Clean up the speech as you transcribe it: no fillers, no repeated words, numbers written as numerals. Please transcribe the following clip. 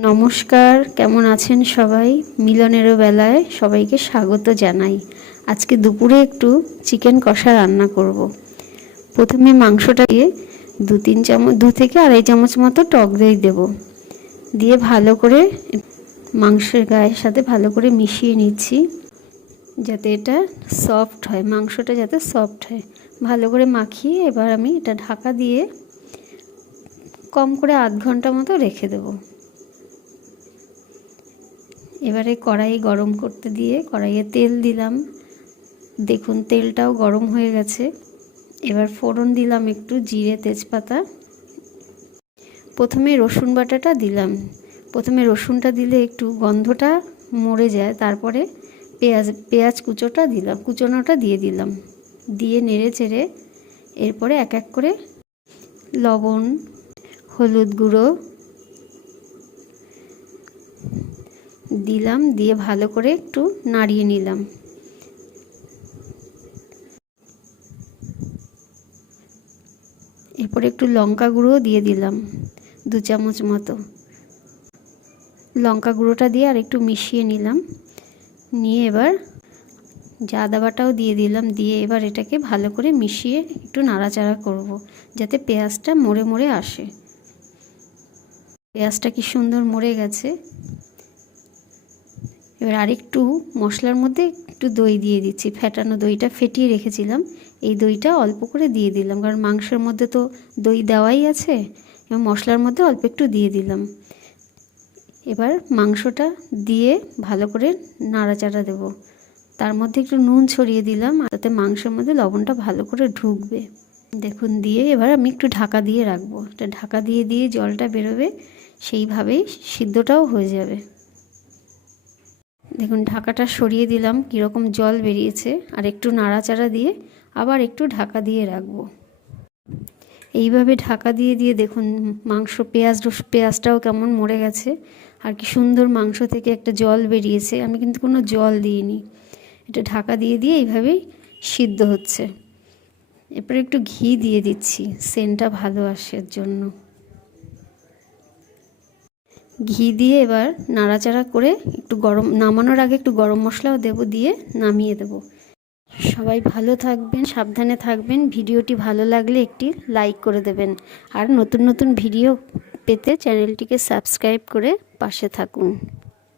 নমস্কার, কেমন আছেন সবাই? মিলনেরও বেলায় সবাইকে স্বাগত জানাই। আজকে দুপুরে একটু চিকেন কষা রান্না করব। প্রথমে মাংসটা দিয়ে 2 থেকে আড়াই চামচ মতো টক দই দেব। দিয়ে ভালো করে মাংসের গায়ের সাথে ভালো করে মিশিয়ে নিচ্ছি, যাতে এটা সফট হয়, মাংসটা যাতে সফট হয়। ভালো করে মাখিয়ে এবার আমি এটা ঢাকা দিয়ে কম করে আধ ঘন্টা মতো রেখে দেবো। এবারে কড়াই গরম করতে দিয়ে কড়াইয়ে তেল দিলাম। দেখুন তেলটাও গরম হয়ে গেছে। এবার ফোড়ন দিলাম একটু জিরে তেজপাতা। প্রথমে রসুন বাটাটা দিলাম। প্রথমে রসুনটা দিলে একটু গন্ধটা মরে যায়, তারপরে পেঁয়াজ কুচোনোটা দিয়ে দিলাম। দিয়ে নেড়ে চেড়ে এরপরে এক এক করে লবণ, হলুদ গুঁড়ো দিলাম, দিয়ে ভালো করে একটু নাড়িয়ে নিলাম। এরপরে একটু লঙ্কা গুঁড়ো দিয়ে দিলাম 2 চামচ মতো। লঙ্কা গুঁড়োটা দিয়ে আর একটু মিশিয়ে নিলাম। নিয়ে এবার আদা বাটাও দিয়ে দিলাম। দিয়ে এবার এটাকে ভালো করে মিশিয়ে একটু নাড়াচাড়া করব, যাতে পেঁয়াজটা মরে মরে আসে। পেঁয়াজটা কি সুন্দর মরে গেছে। এবার আরেকটু মশলার মধ্যে একটু দই দিয়ে দিচ্ছি। ফেটানো দইটা ফেটিয়ে রেখেছিলাম, এই দইটা অল্প করে দিয়ে দিলাম, কারণ মাংসের মধ্যে তো দই দেওয়াই আছে। এবং মশলার মধ্যে অল্প একটু দিয়ে দিলাম। এবার মাংসটা দিয়ে ভালো করে নাড়াচাড়া দেব। তার মধ্যে একটু নুন ছড়িয়ে দিলাম, তাতে মাংসের মধ্যে লবণটা ভালো করে ঢুকবে। দেখুন দিয়ে এবার আমি একটু ঢাকা দিয়ে রাখবো। এটা ঢাকা দিয়ে দিয়ে জলটা বেরোবে, সেইভাবেই সিদ্ধটাও হয়ে যাবে। দেখুন ঢাকাটা সরিয়ে দিলাম, কীরকম জল বেরিয়েছে। আর একটু নাড়াচাড়া দিয়ে আবার একটু ঢাকা দিয়ে রাখবো। এইভাবে ঢাকা দিয়ে দিয়ে দেখুন মাংস পেঁয়াজটাও কেমন মরে গেছে, আর কি সুন্দর মাংস থেকে একটা জল বেরিয়েছে। আমি কিন্তু কোনো জল দিইনি, এটা ঢাকা দিয়ে দিয়ে এইভাবেই সিদ্ধ হচ্ছে। এরপরে একটু ঘি দিয়ে দিচ্ছি, সেন্টটা ভালো আসার জন্য। ঘি দিয়ে এবার নাড়াচাড়া করে একটু নামানোর আগে একটু গরম মশলাও দেব, দিয়ে নামিয়ে দেব। সবাই ভালো থাকবেন, সাবধানে থাকবেন। ভিডিওটি ভালো লাগলে একটি লাইক করে দেবেন। আর নতুন নতুন ভিডিও পেতে চ্যানেলটিকে সাবস্ক্রাইব করে পাশে থাকুন।